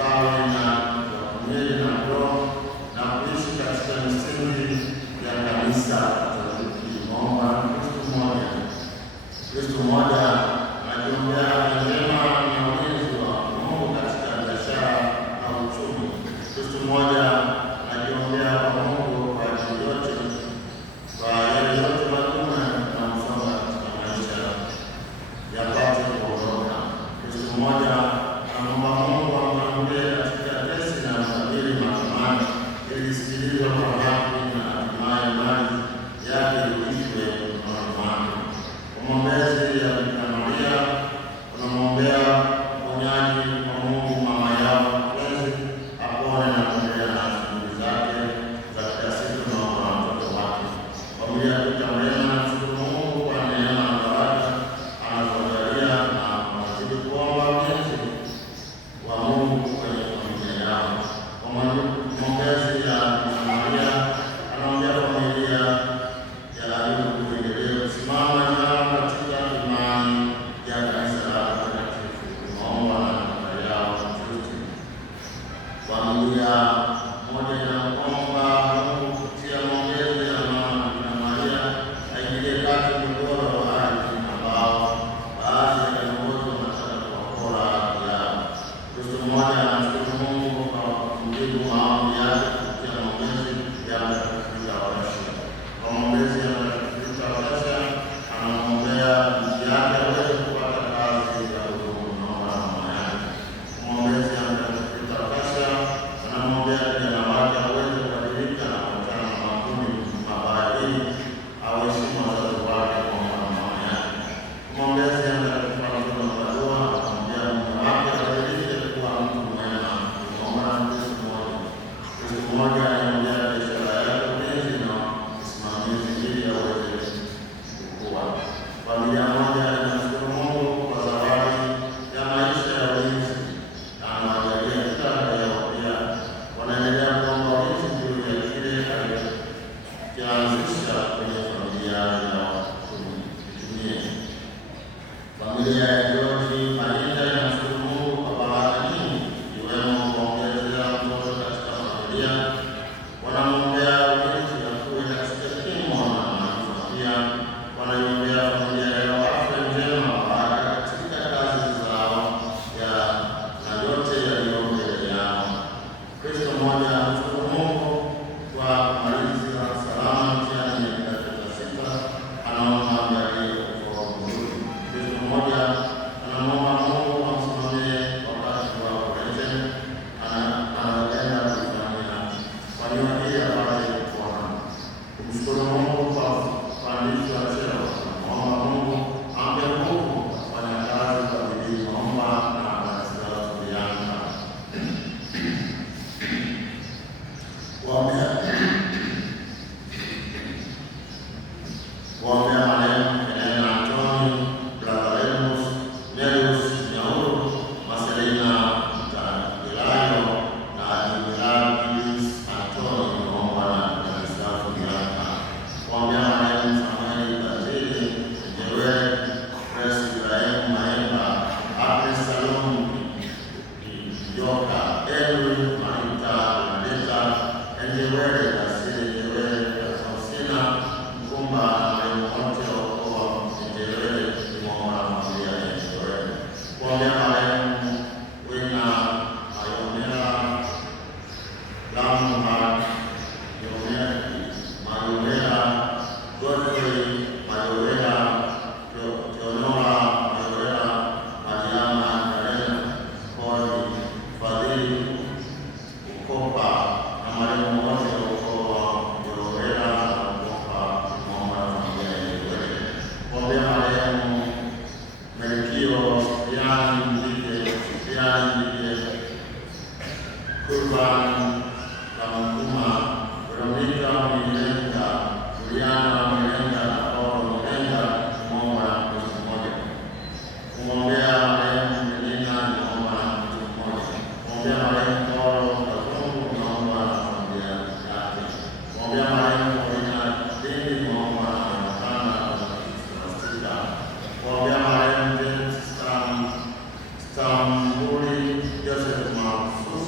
ustawi na wa mwili na roho na kuishi katika misingi ya kanisa Katoliki. Naomba Kristo mmoja akiombea njema na ulinzi wa Mungu katika biashara na uchumi. Kristo mmoja akiombea kwa Mungu kwa ajili yote, kwa yale yote magumu na msongo katika maisha yapate kuondoka. Kristo mmoja anaomba Mungu amwambie katika kesi na mkabili mahakamani ili isikilizwe kwa haki na hatimaye mali yake irudishwe mkononi mwake. Kwa maombezi ya Bikira Maria tunamwombea uponyaji wa Mungu mama yao mpenzi, apone na kuendelea na shughuli zake za kila siku na watoto wake. Familia ya Bikira Maria tunamshukuru Mungu kwa neema na baraka anazojalia na wanazidi kuomba ulinzi wa Mungu kwenye familia yao. Kwa maombezi ya Bikira Maria anaombea familia ya Ayubu kuendelea kusimama imara katika imani ya kanisa la Watakatifu. Tunaomba na familia yao Kristo. Familia moja inaomba Mungu kupitia maombezi ya mama Bikira Maria aingilie kati mgogoro wa ardhi ambao baadhi ya viongozi wanataka kuwapora ardhi yao. Kristo mmoja anamshukuru Mungu kwa kumjibu maombi yake kupitia maombezi ya Mtakatifu Theodosia. Kwa maombezi ya Mtakatifu Theodosia anamwombea binti yake aweze kupata kazi ya hudumu naomba na mama yake. Kwa maombezi ya Mtakatifu Theodosia anamwombea kijana wake aweze kubadilika na kuachana na makundi mabaya ili awaheshimu wazazi wake naomba na mama yake. Kwa maombezi ya Mtakatifu Antoni wa Padua anamwombea mume wake abadilike kuwa mtu mwema naomba na Kristo mmoja. Kristo mmoja anaombea biashara yake ulinzi na usimamizi ili aweze kukua. Familia moja inamshukuru Mungu kwa zawadi ya maisha ya ulinzi na anawajalia kila raia pia wanaendelea kuomba ulinzi juu ya kile alichokianzisha kwenye familia yao kutumie. Familia ya George Malinda inamshukuru Mungu kwa baraka nyingi ikiwemo kuongezea mtoto katika familia. Wanamwombea ulinzi akuwe katika kimo na maarifa. Pia wanaiombea familia yao afya njema, baraka katika kazi zao na yote yaliyo mbele yao. Kristo mmoja anamshukuru Mungu kwa kumaliza salama mtihani ya kidato cha sita, anaomba angalie ufaulu mzuri. Kristo mmoja anamwomba Mungu amsimamie wakati wa operesheni anaenda kufanyia kwa nia hii apate kupona. Kumshukuru Mungu kwa kupandishwa cheo, naomba Mungu ampe nguvu kufanya kazi kwa bidii. Naomba na Bianca kuombea marehemu Helena Antoni, Blavalenus, Nelius Nyauru, Marcelina Mtagilayo na Admiral Antoni naomba na Stanislaus Bianca. Kuombea marehemu Samueli Bazili, Njewele, Grace Ibrahim Maemba, Agnes Salum Yoka, Edwin Marita Maleta, Njewele Basili, Njewele Faustina Mkumba na marehemu wote waokoa Njewele naomba na familia ya Njewele. Kuombea marehemu Wina Mayomela, Lamha Mayomela, Godfrey Mayomela, Teonora Mayomela, Mariama Karena, Kodi Fadhili Ukopa na marehemu wote waokoa Mayomela na Ukopa naomba na familia ya Njewele. Kuombea marehemu Melkio Sipriani Mbike, Kurban Kamkuma, Veronica Mwilenga, Juliana Mwilenga na Paulo Mwilenga naomba na Kristo mmoja. Kumwombea marehemu Melina naomba na Kristo mmoja. Kumwombea marehemu Paulo Kazungu naomba na familia yake. Kumwombea marehemu Paulina Dini naomba na Yohana Sita. Kumwombea marehemu James Stambuli, Joseph Mafuta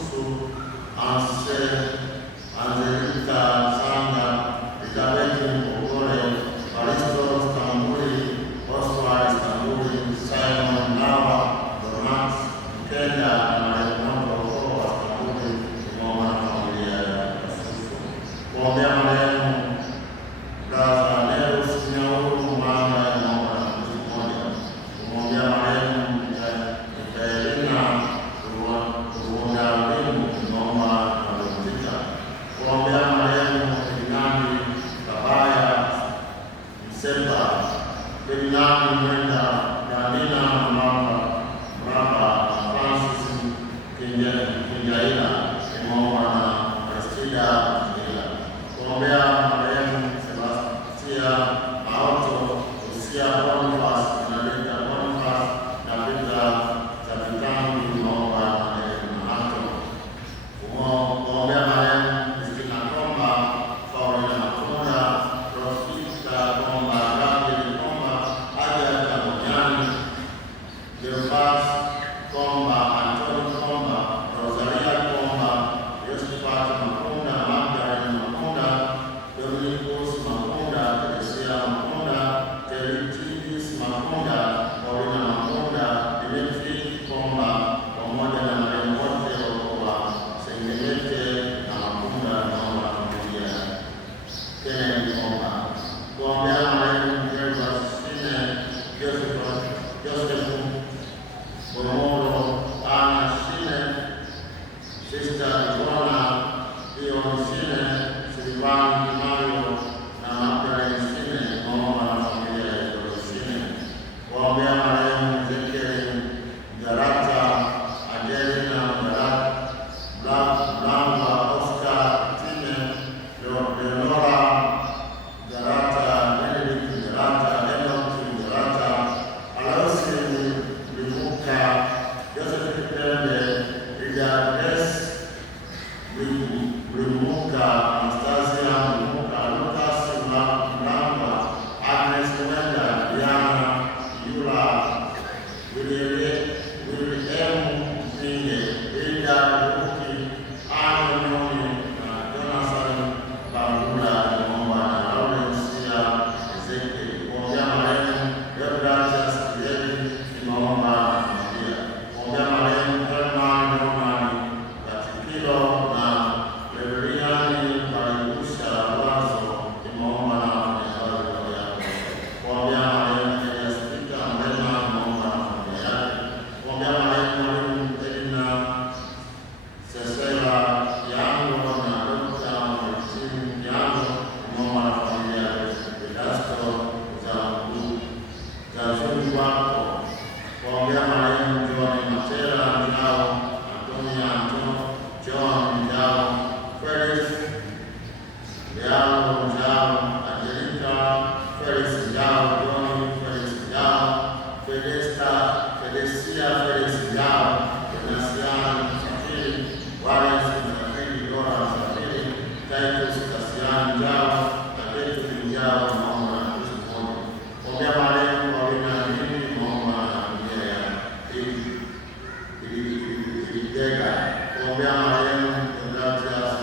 Nzega, kuombea marehemu Deogratias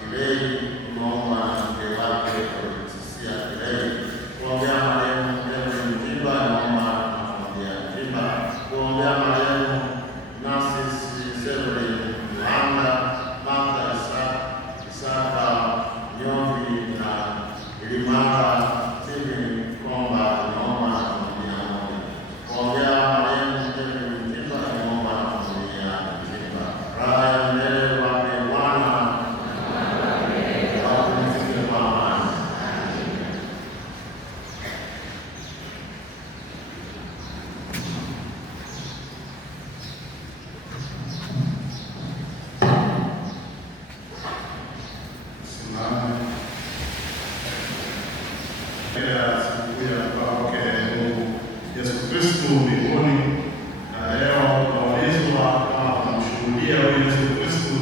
Kilei, tunaomba na mke wake Patricia Kilei, kuombea marehemu Edwin Mtimba, naomba na familia Mtimba, kuombea marehemu Narcis Severin Luhanga, Martha Isaka Nyovi na Ilimara Steven Komba, naomba na familia moja, kuombea marehemu Edwin Mtimba, naomba na familia Mtimba. Raha ya milele wape Bwana, wapumzike kwa amani. Simame. Sikukuu ya kwake Mungu Yesu Kristo mbinguni, na leo tunaulizwa kama tunamshuhudia huyu Yesu Kristo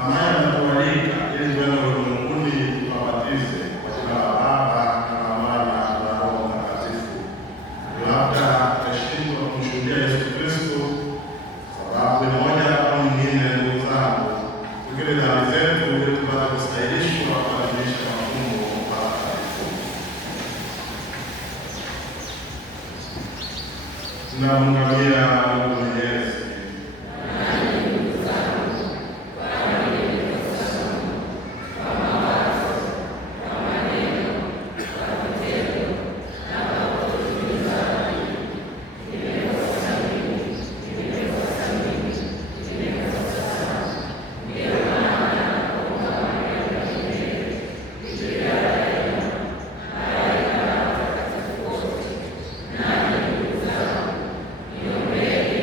ambaye anatualika ili kwenda ulimwenguni tukabatize kwa jina la Baba na la Mwana na la Roho Mtakatifu. Labda tutashindwa kumshuhudia Yesu Kristo sababu ni moja au nyingine, ndugu zangu, tukiri dhambi zetu ili tupate kustahilishwa kuadhimisha mafumbo matakatifu. Tunamwangalia Mungu Mwenyezi. Amen.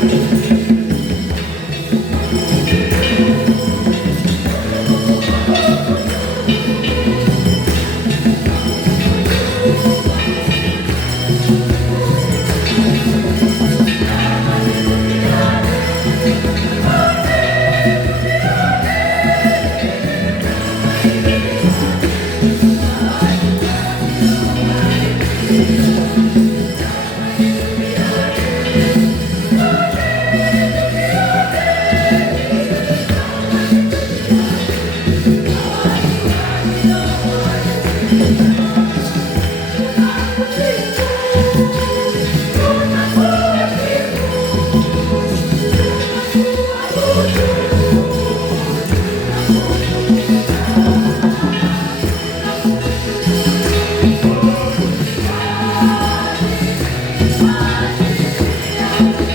Thank you.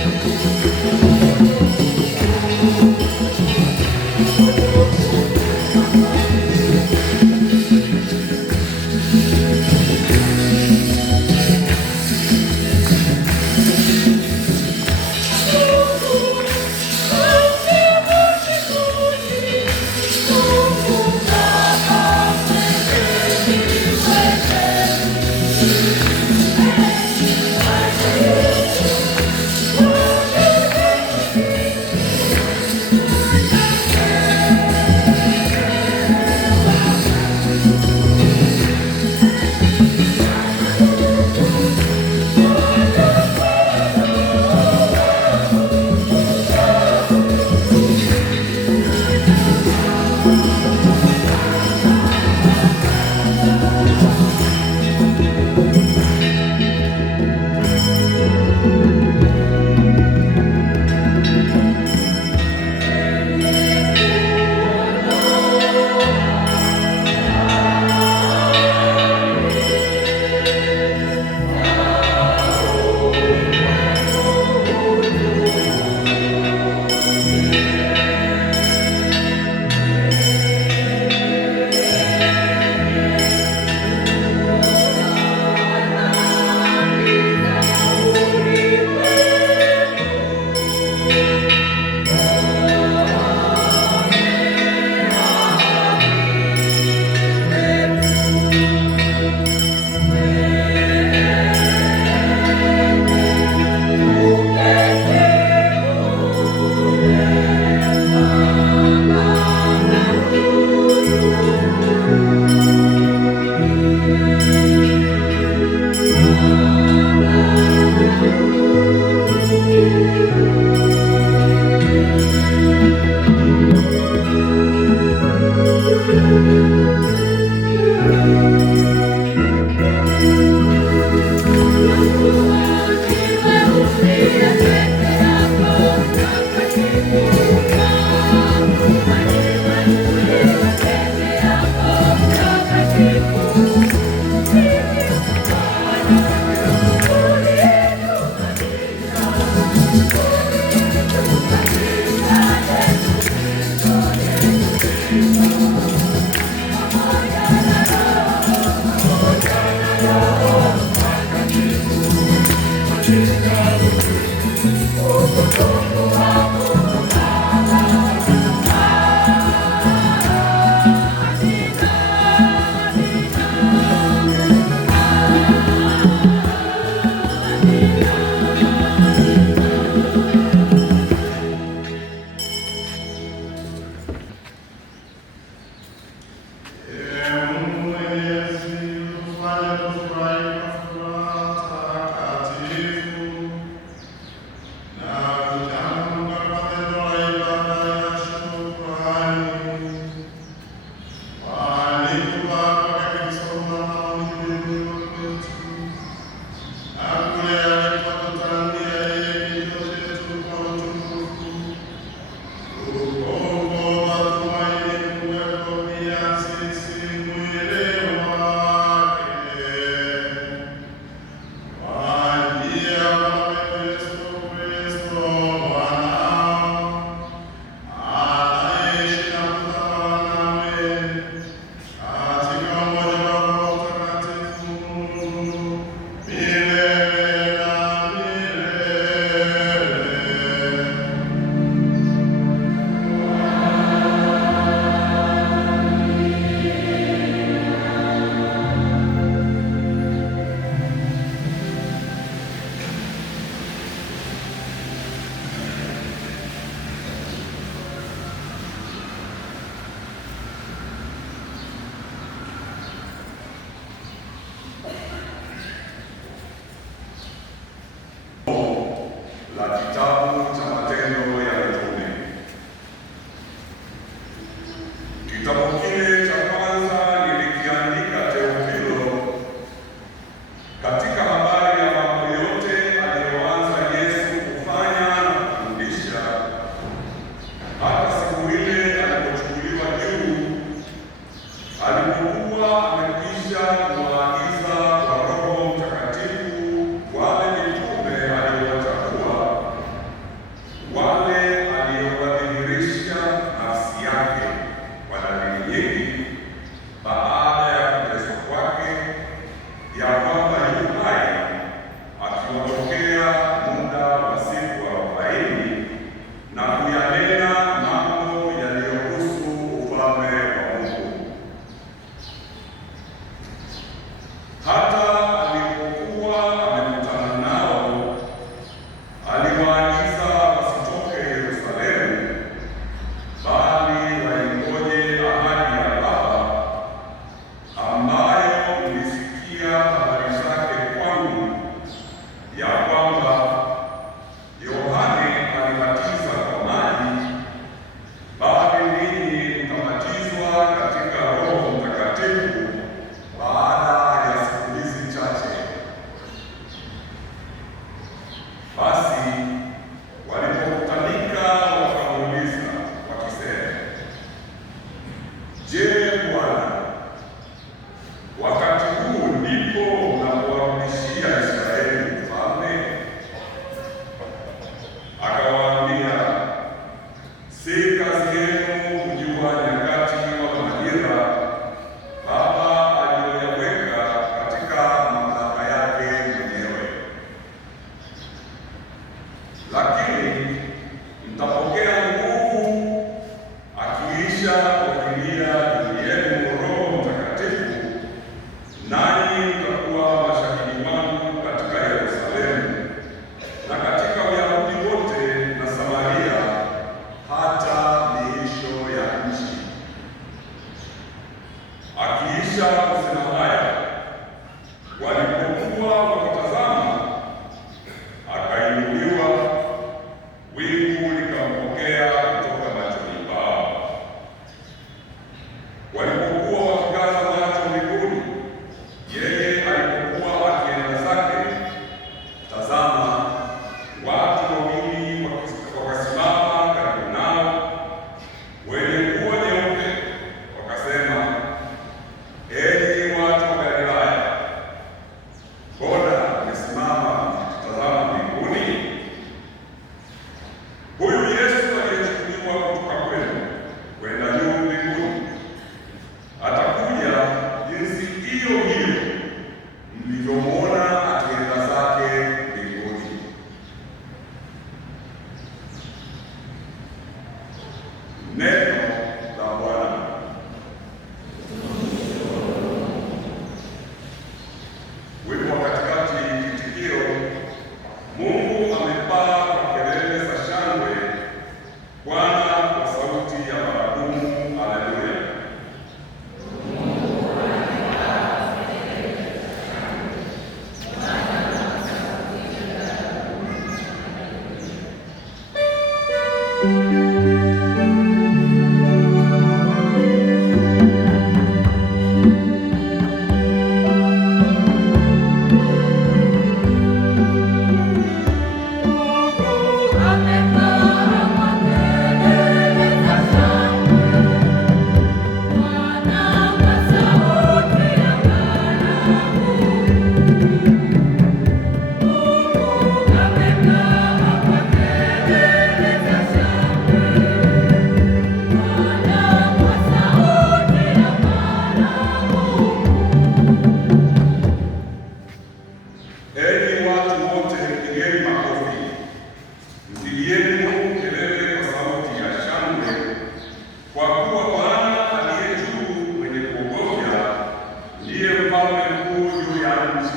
aliwaagiza wasitoke Yerusalemu, bali waingoje ahadi ya Baba, ambayo mlisikia habari zake kwangu, ya kwamba Yohane alibatiza kwa maji, bali ninyi mtabatizwa katika Roho Mtakatifu baada ya siku hizi chache. Basi walipokutanika wakamuuliza wakisema, Je, Bwana, wakati huu ndipo unapowarudishia Israeli mfalme? Akawaambia, si kazi yenu kujua nyakati wala majira Baba aliyoyaweka katika mamlaka yake mwenyewe, lakini mtapokea nguvu akiisha kuajilia juu yenu Roho Mtakatifu, nanyi mtakuwa mashahidi wangu katika Yerusalemu na katika Uyahudi wote na Samaria, hata miisho ya nchi. Akiisha kusema haya, walipokuwa wakitazama, akainuliwa, wingu likampokea kutoka machoni pao. Walipokuwa wakigaza macho mbinguni, yeye alipokuwa akienda zake, tazama, watu wawili wakasimama karibu nao, wenye nguo nyeupe, wakasema, Enyi watu wa Galilaya, mbona mmesimama mkitazama mbinguni? Huyu Yesu aliyechukuliwa kutoka kwenu kwenda juu mbinguni atakuja jinsi hiyo hiyo mlivyomwona akienda zake mbinguni. Neno la Bwana. Wimbo wa katikati, kitikio: Mungu amepaa kwa kelele za shangwe, Bwana kwa sauti ya baragumu. Haleluya! Enyi watu wote, pigeni makofi, mpigieni Mungu kelele kwa sauti ya shangwe, kwa kuwa Bwana aliye juu mwenye kuogofya ndiye mfalme mkuu juu ya nchi.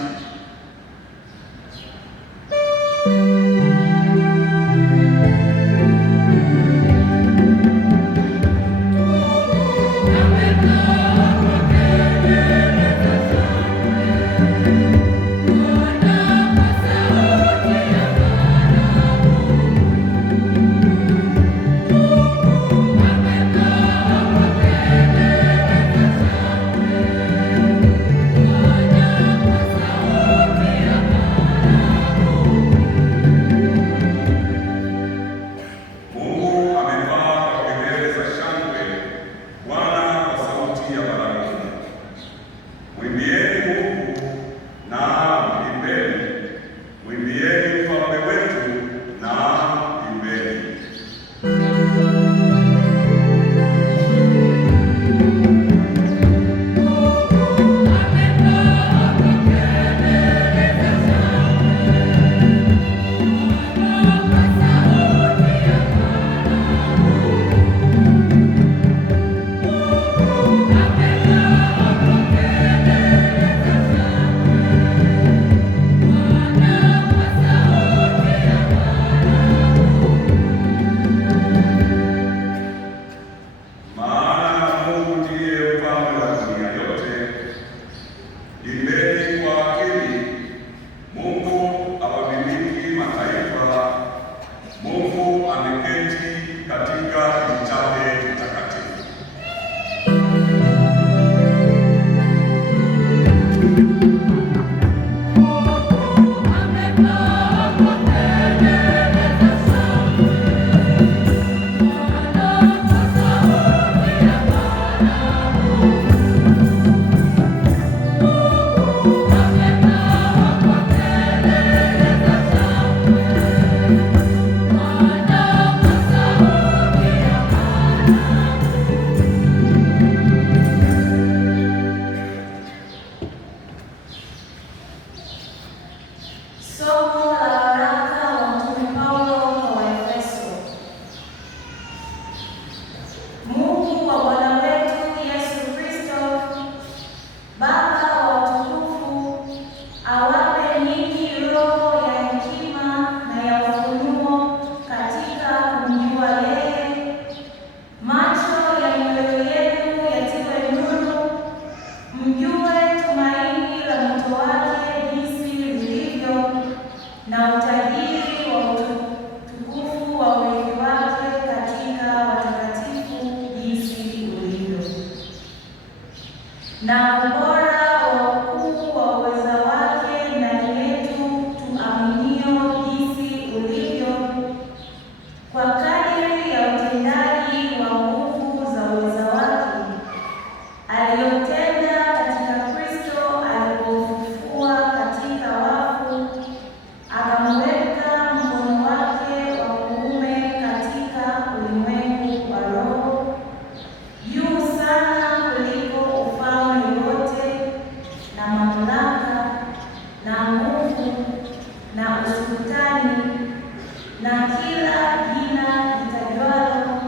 kila jina litajwalo,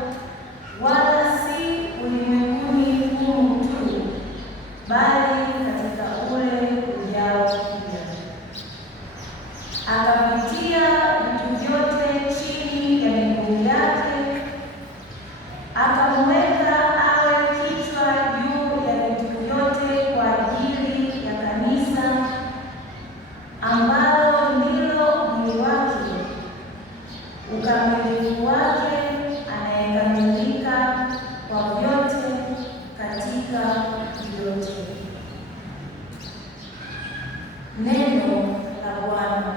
wala si ulimwenguni humu tu, bali katika ule ujao pia. Akavitia vitu vyote chini ya miguu yake, akamweka awe kichwa juu ya vitu vyote kwa ajili ya kanisa, ambalo ndilo mwili wake, ukamilifu wake, anayekamilika kwa vyote katika vyote. Neno la Bwana.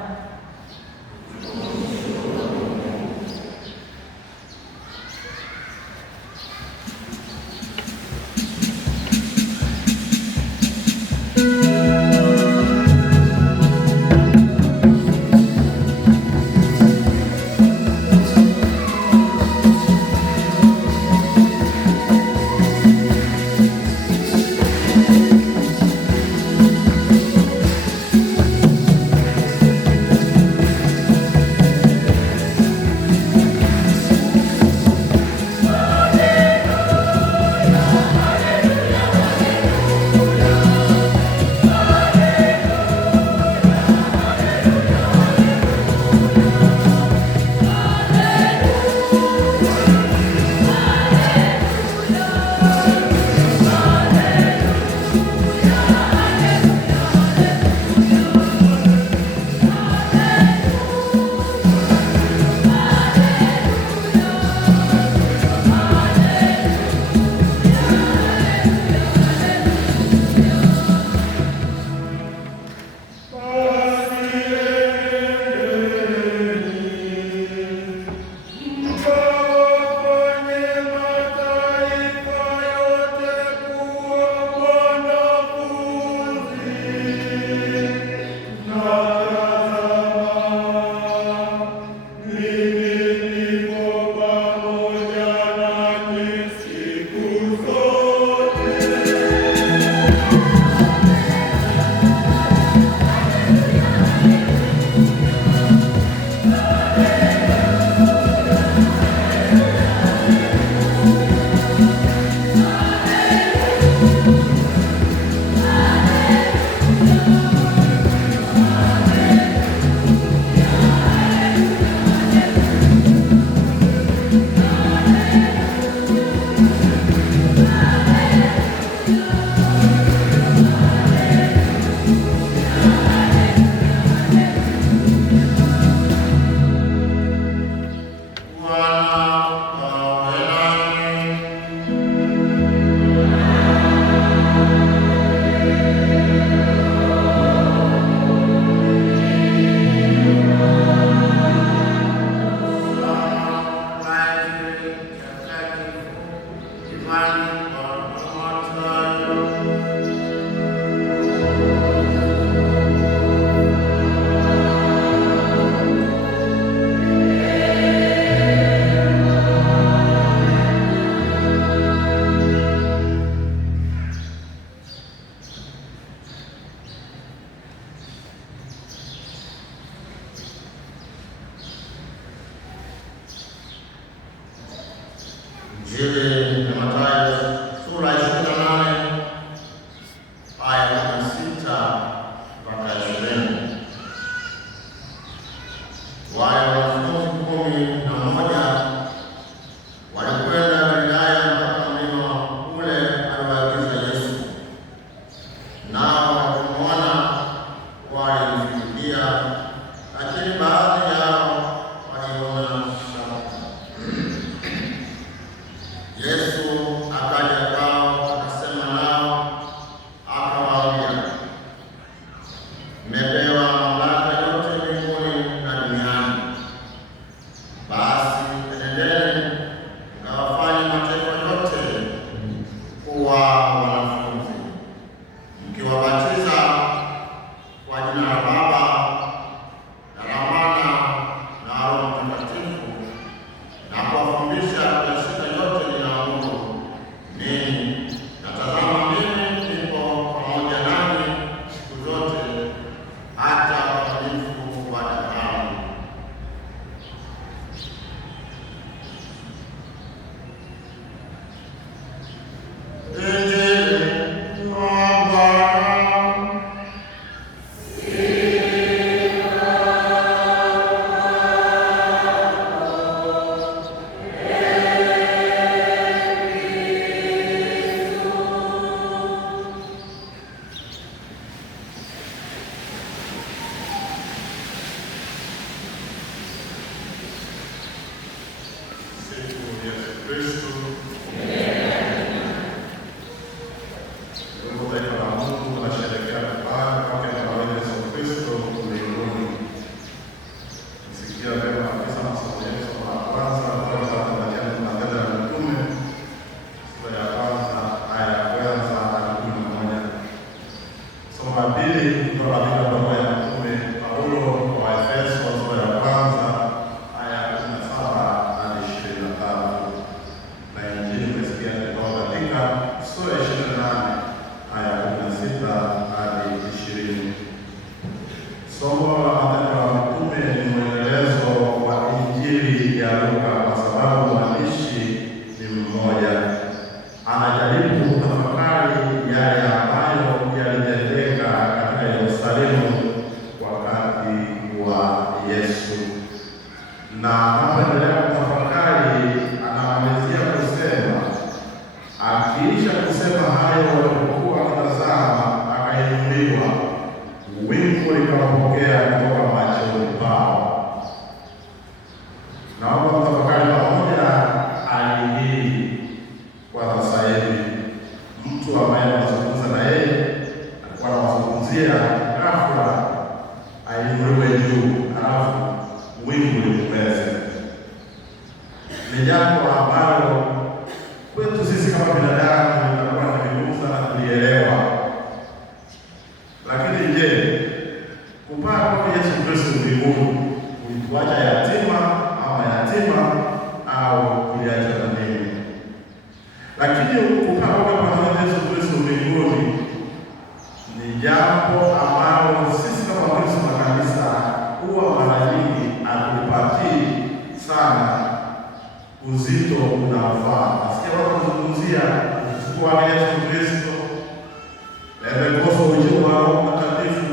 Injili ya Mathayo sura ya 28 aya ya 16 mpaka 20. Wale wanafunzi 11 walikwenda Galilaya mpaka mlima ule alioagiza Yesu, nao walipomwona walimsujudia, lakini baadhi yao waliona shaka. Yesu Kristo. Ndugu taifa la Mungu, tunasherehekea kupaa kwake Bwana Yesu Kristo mbinguni. Msikia vema kabisa masomo yetu ya kwanza kutoka katika Matendo ya Mitume sura ya kwanza aya ya kwanza hadi 11. Somo la pili kutoka katika barua ya Mtume Paulo kwa Efeso sura ya kwanza aya ya 17 hadi 23. Na Injili tumesikia kutoka katika sura ya 28 aya ya 16 hadi 20. Somo la Matendo ya Mitume ni mwendelezo wa Injili ya Luka kwa sababu mwandishi ni mmoja. Anajaribu kutafakari yale ambayo yalitendeka katika Yerusalemu wakati wa Yesu. Na anapoendelea kutafakari, anamalizia kusema, akiisha kusema hayo, walipokuwa wakitazama, akainuliwa, wingu likawapokea kutoka machoni pao. Naomba mtafakari pamoja hali hii kwa sasa hivi. Mtu ambaye anazungumza na yeye alikuwa anawazungumzia, ghafla ainuliwe juu, halafu wingu limpeze. Ni jambo ambalo kwetu sisi kama binadamu linakuwa ni vigumu sana kulielewa. Lakini je, kupaa kwa Yesu Kristo mbinguni kulituacha yatima ama yatima au kuliacha na nini? Lakini kupaa kwa Yesu Kristo mbinguni ni jambo ambalo sisi kama Wakristo wa kanisa huwa mara nyingi hatulipatii sana uzito unaofaa. Nasikia watu kuzungumzia ufufuo wa Yesu Kristo, ujio wa Roho Mtakatifu,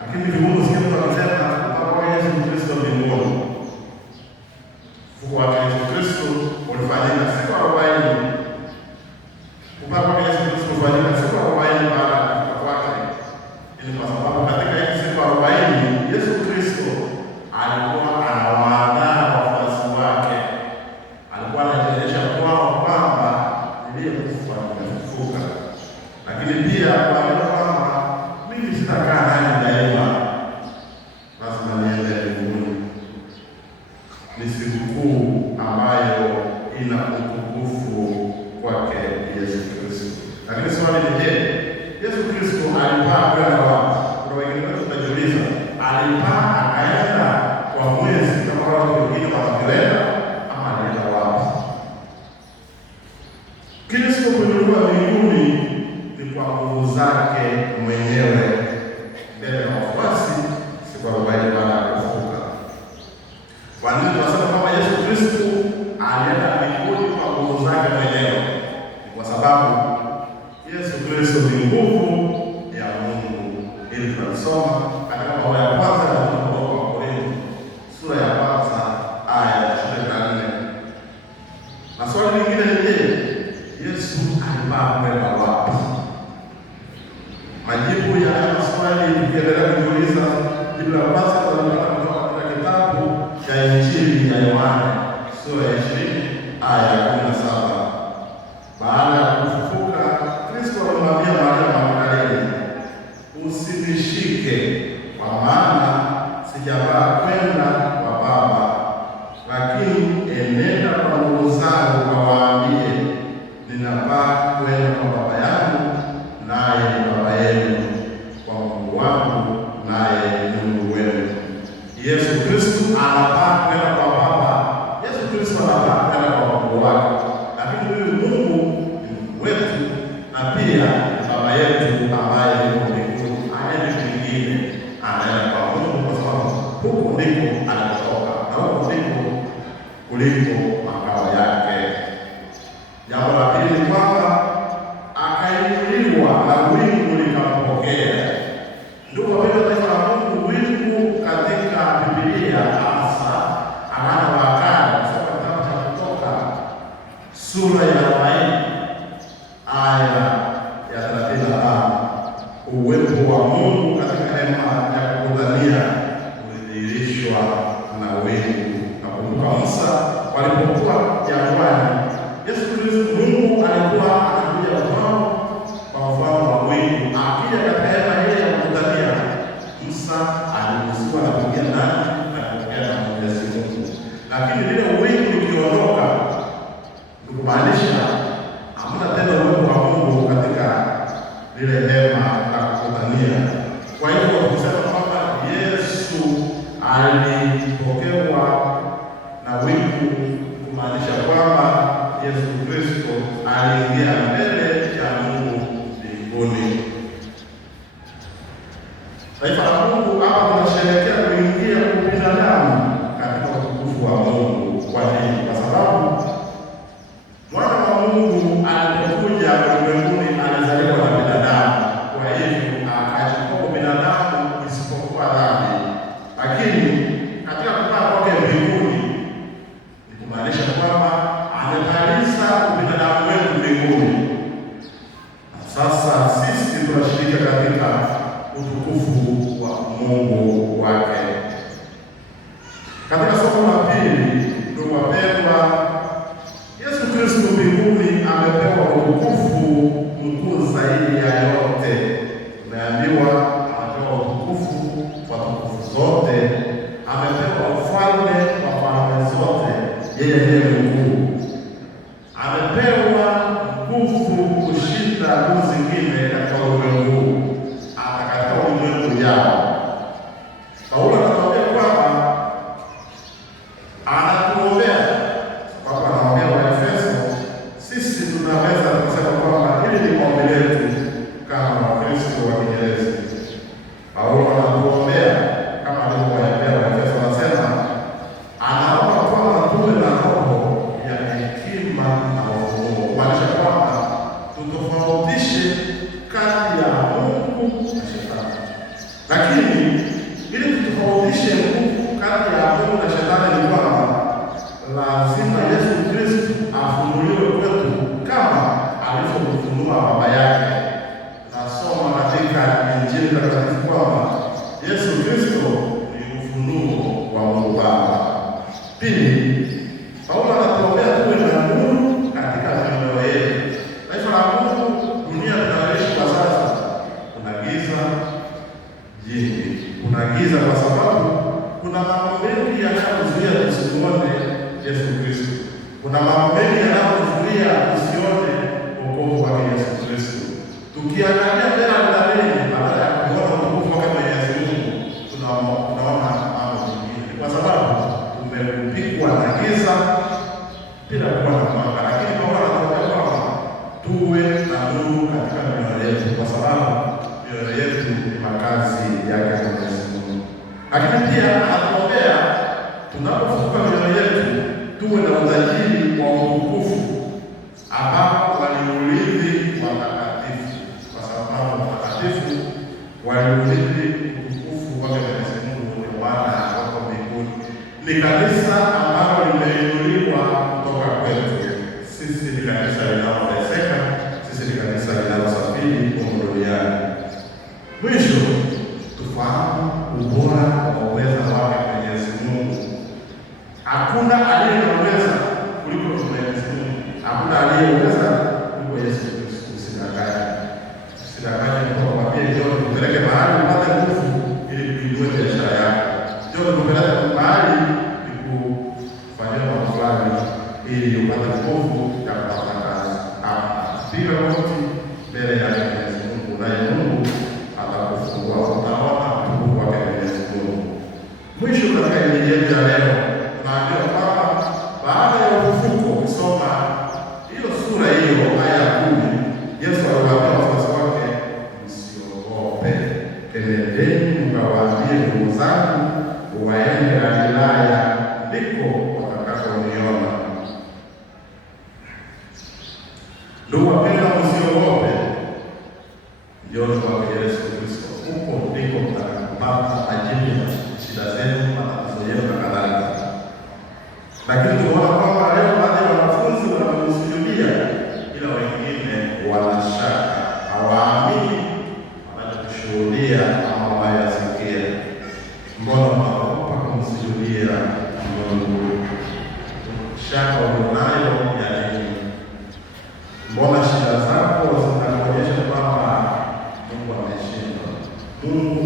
lakini vigumu sikia mtu anasema kupaa kwa Yesu Kristo mbinguni. Ufufuo wa Yesu Kristo ulifanyika siku 40. Kupaa kwa Yesu Kristo ulifanyika siku 40 baada ya kufa kwake. Ili kwa sababu katika hizo siku 40 Yesu Kristo alikuwa anawaandaa wafuasi wake. Alikuwa anajionyesha kwao kwamba niliyekufa nimefufuka. Lakini pia kwa kwamba mimi sitakaa nanyi daima, lazima niende mbinguni. Ni sikukuu ambayo ina utukufu kwake Yesu Kristo. Lakini swali ni je, Yesu Kristo alipaa kwenda wapi? Kuna wengine wetu tunajiuliza, alipaa akaenda kwa mwezi kama watu wengine wanakwenda, ama alienda wapi? Kristo kuinuliwa mbinguni ni kwa nguvu zake mwenyewe mbele ya wafuasi siku 40 baada ya kufufuka. Kwa nini tunasema kwamba Yesu Kristo alienda mbinguni kwa nguvu zake mwenyewe? Kwa sababu Yesu Kristo ni nguvu ya Mungu. Ili tunasoma katika barua ya kwanza ya Wakorintho sura ya kwanza aya ya 24. Na swali lingine ni je, Yesu alipaa kwenda wapi? Majibu ya haya maswali tukiendelea kujiuliza, jibu la kwanza tunalipata kutoka katika kitabu cha Injili ya Yohana sura ya 20 aya ya 17. Baada ya kufufuka, Kristo alimwambia Maria Magdalene, usinishike kwa maana sijapaa kwenda kwa Baba, lakini enenda kwa ndugu zangu kawaambie, ninapaa kwenda kwa Baba yangu naye ni Baba yenu, kwa Mungu wangu naye ni Mungu wenu. Yesu Kristo anapaa kwenda kwa Baba. Yesu Kristo anapaa kwenda kwa Mungu wake. Lakini huyu Mungu ni Mungu wetu na pia Baba yetu ambaye yuko mbinguni. Anaenda kwingine, anaenda kwa Mungu kwa sababu huko ndiko anatoka na huko ndiko kuliko makao yake. Jambo la pili ni kwamba akainuliwa na wingu likampokea. Ndugu wapendwa taifa la Mungu, wingu katika Biblia hasa Agano la Kale, kusoma kitabu cha Kutoka sura ya 40 aya ya 35, uwepo wa Mungu katika hema ya kukutania ulidhihirishwa na wingu. Nakumbuka Musa walipokuwa jangwani Yesu Kristo, Mungu alikuwa anakuja kwao kwa mfano wa wingu. Akija katika hema ile ya kukutania, Musa aliruhusiwa na kuingia ndani na kuongea na Mwenyezi Mungu. Lakini lile wingu likiondoka, kumaanisha hamna tena uwepo wa Mungu katika lile hema la kukutania. Kwa hivyo kusema kwamba Yesu alipokewa na wingu, kumaanisha kwamba Yesu Kristo aliingia mbele ya Mungu mbinguni. Taifa la Mungu hapa tunasherehekea kuingia kwa binadamu katika utukufu wa Mungu. Kwa nini? Kwa sababu Mwana wa Mungu alipokuja ulimwenguni alizaliwa na binadamu. Kwa hivyo akachukua binadamu isipokuwa dhambi. Lakini katika kupaa kwake mbinguni ni kumaanisha kwamba amemaliza ubinadamu wetu mbinguni. Sasa sisi tunashiriki katika utukufu wa Mungu wake. Katika somo la pili, ndugu wapendwa, Yesu Kristo mbinguni amepewa utukufu mkuu zaidi ya yote. Tumeambiwa amepewa utukufu wa tukufu zote, amepewa ufalme wa falme zote, yeye ndiye mkuu. Amepewa nguvu kushinda nguvu zingine katika ulimwengu, hata katika ulimwengu ujao. Paulo anatuambia kwamba anatuombea, sababu anaombea Waefeso. Sisi tunaweza kusema kwamba hili ni ombi letu kama Wakristo wa Kiingereza. Paulo anatuombea kama alivyowaambia Waefeso, anasema anaomba kwamba tuwe na roho ya hekima na ufunuo, kumaanisha kwamba tutofautishe kati ya Mungu na Shetani. Lakini ili tutofautishe Mungu kati ya Mungu na Shetani ni kwamba lazima Yesu Kristo afunuliwe kwetu kama alivyomfunua Baba yake. Nasoma katika Injili takatifu kwamba Yesu Kristo ni ufunuo wa Mungu Baba. Pili, Paulo anatuombea tuwe na nuru katika mioyo yetu. Taifa la Mungu, dunia tunayoishi kwa sasa, kuna giza jingi. Kuna giza kwa sababu kuna mambo mengi yanayozuia tusimuone Yesu Kristo. Kuna mambo mengi yanayozuia tusione wokovu wa Yesu Kristo. Tukiangalia mbele ndani, baada ya kuona utukufu wa Mwenyezi Mungu, tunaona mambo mengine, kwa sababu tumepigwa na giza bila kuwa na mwanga. Lakini Paulo anatuambia kwamba tuwe na nuru katika mioyo yetu, kwa sababu mioyo yetu ni makazi yake Mwenyezi Mungu. Lakini pia anatuombea tunapofunguka mioyo yetu tuwe na utajiri wa utukufu ambao waliurithi watakatifu, kwa sababu watakatifu waliurithi utukufu wa Mwenyezi Mungu, ni wana wako mbinguni. Ni kanisa ambalo limeinuliwa kutoka kwetu. Sisi ni kanisa linaloteseka, sisi ni kanisa linalosafiri humu duniani. Mwisho, tufahamu ubora wa uweza wake Mwenyezi Mungu. Hakuna aliyeweza kuliko Mwenyezi Mungu. Hakuna aliyeweza kuliko Yesu Kristo. Usidanganye. Usidanganye kwa kwambia njoo tupeleke mahali upate nguvu ili kuinua biashara yako. Njoo tupeleke mahali nikufanyia mambo fulani ili upate nguvu ya kupata kazi. Piga magoti mbele ya Mwenyezi Mungu, naye Mungu atakufungua. Utaona utukufu wake Mwenyezi Mungu. Mwisho, katika Injili yetu ya leo tunaambiwa kwamba baada ya ufufuko, kusoma hiyo sura hiyo aya ya 10, Yesu aliwaambia wafuasi wake, msiogope, enendeni mkawaambie ndugu zangu waende Galilaya, ndiko watakakoniona. Ndugu wapendwa, msiogope, njooni kwa Yesu Kristo. Huko ndiko mtakapopata majibu ya shida zenu, matatizo yenu na kadhalika. Lakini tunaona kwamba leo baadhi ya wanafunzi wanamsujudia, ila wengine wanashaka, hawaamini wanachokushuhudia ama wanayasikia. Mbona wanaogopa kumsujudia Mungu? Shaka ulionayo ya nini?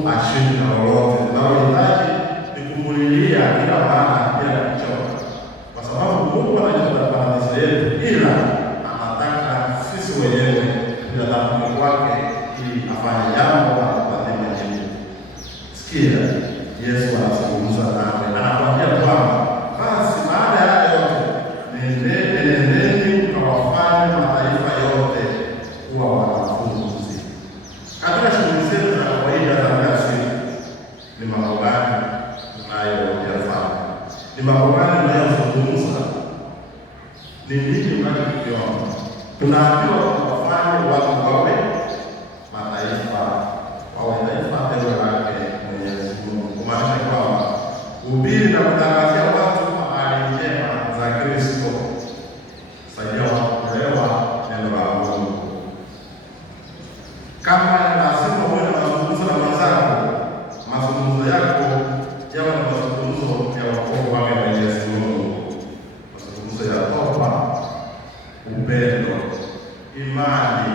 ashindi na lolote. Tunalohitaji ni kumulilia kila mara bila kuchoka, kwa sababu Mungu anajua paradiso yetu, ila anataka sisi wenyewe tunataka kwake ili afanye jambo na tupate majibu. Sikia, Yesu anazungumza nawe, anakuambia kwamba basi baada ya yote nendeni mkawafanye mataifa yote kuwa wanafunzi. Katika shughuli zetu za kawaida za kila siku, ni mambo gani tunayoyafanya? Ni mambo gani tunayozungumza? Ni nini tunachokiona? Tunaambiwa kuwafanye watu wawe mataifa, wawe taifa teule lake Mwenyezi Mungu, kumaanisha kwamba kuhubiri na kutangazia watu habari njema za Kristo, saidia kuelewa neno la Mungu. Kama lazima uwe na mazungumzo na mwenzako, mazungumzo yako yawe ni mazungumzo ya wokovu wake Mwenyezi Mungu, mazungumzo ya toba, upendo, imani,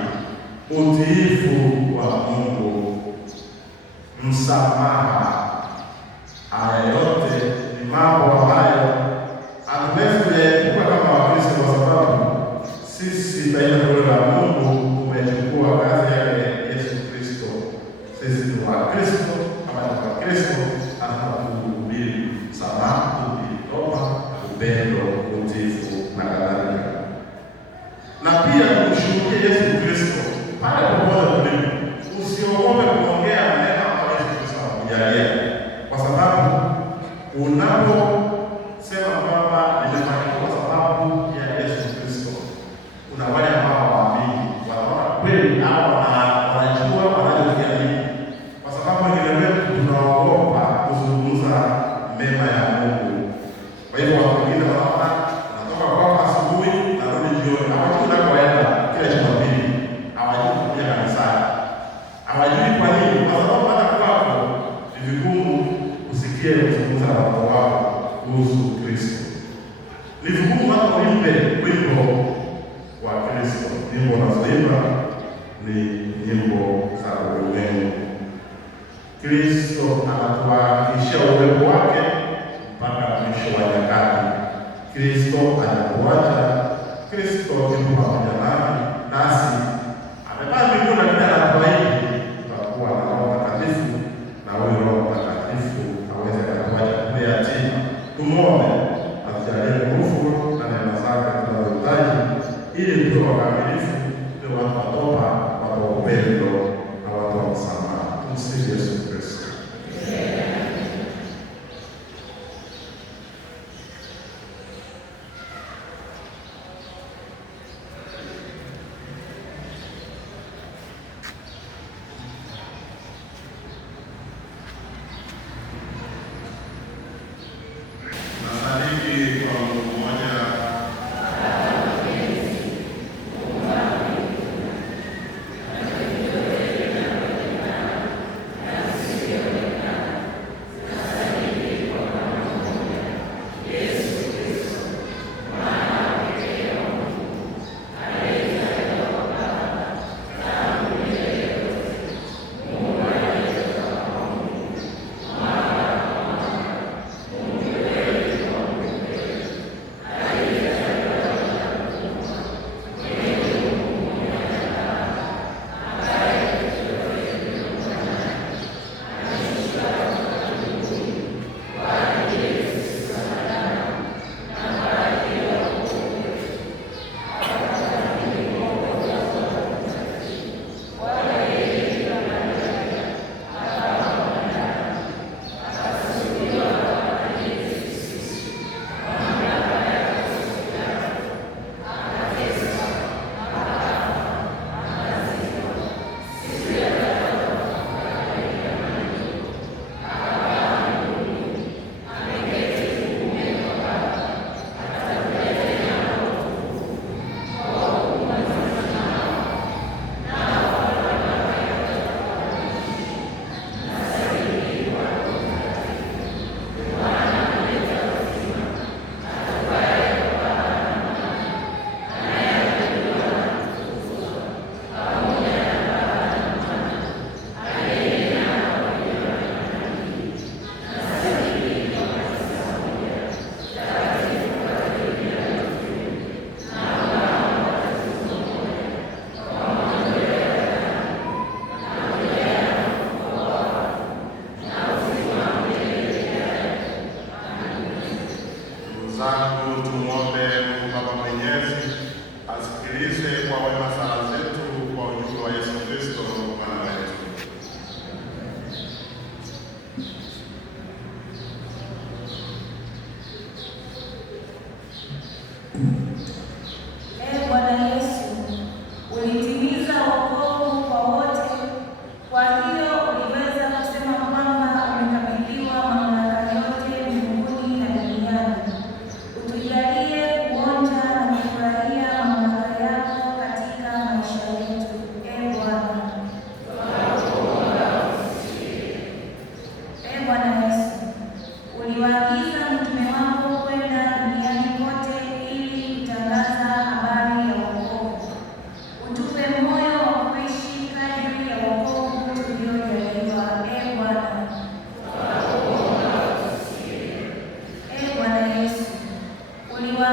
utiifu wa Mungu, msamaha. Haya yote ni mambo ambayo hatuwezi kuyaepuka kama Wakristo, kwa sababu sisi taifa teule la Mungu tumechukua kazi yake Yesu Kristo. Sisi ni Wakristo, kama ni Wakristo lazima tuhubiri msamaha, tuhubiri toba, upendo, utiifu na kadhalika, na pia kumshuhudia Yesu Kristo pale popote ulipo. Usiogope kuongea maneno ambayo Yesu Kristo anakujalia, kwa sababu unaposema kwamba nimefanikiwa kwa sababu ya Yesu Kristo, kuna wale ambao hawaamini, wanaona kweli au wanajua wanachokiamini, kwa sababu wengine wetu tunaogopa kuzungumza mema ya Mungu. Kwa hivyo watu wengine wanaona unatoka kwao asubuhi na rudi jioni, hawajui unakoenda kila Jumapili, hawajui kuja kanisani, hawajui kwa nini, kwa sababu hata kwako ni vigumu usikie kuzungumza na watu wako kuhusu Kristo. Ni vigumu hata uimbe wimbo wa Kristo. Nyimbo unazoimba ni nyimbo za ulimwengu. Kristo anatuhakikishia uwepo wake mpaka mwisho wa nyakati. Kristo anakuacha. Kristo yupo pamoja nasi, amebaki mbinguni, lakini anatuahidi tutakuwa na Roho Mtakatifu, na huyo Roho Mtakatifu aweze kutuacha kuwa yatima. Tumuombe atujalie nguvu na neema zake tunazohitaji, ili tuwe wakamilifu, tuwe watu wa toba, watu wa upendo na watu wa msamaha. Tumsifu Yesu Kristo. Nasali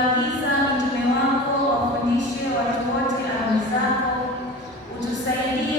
uliwaagiza mitume wako wafundishe watu wote amri zako, utusaidie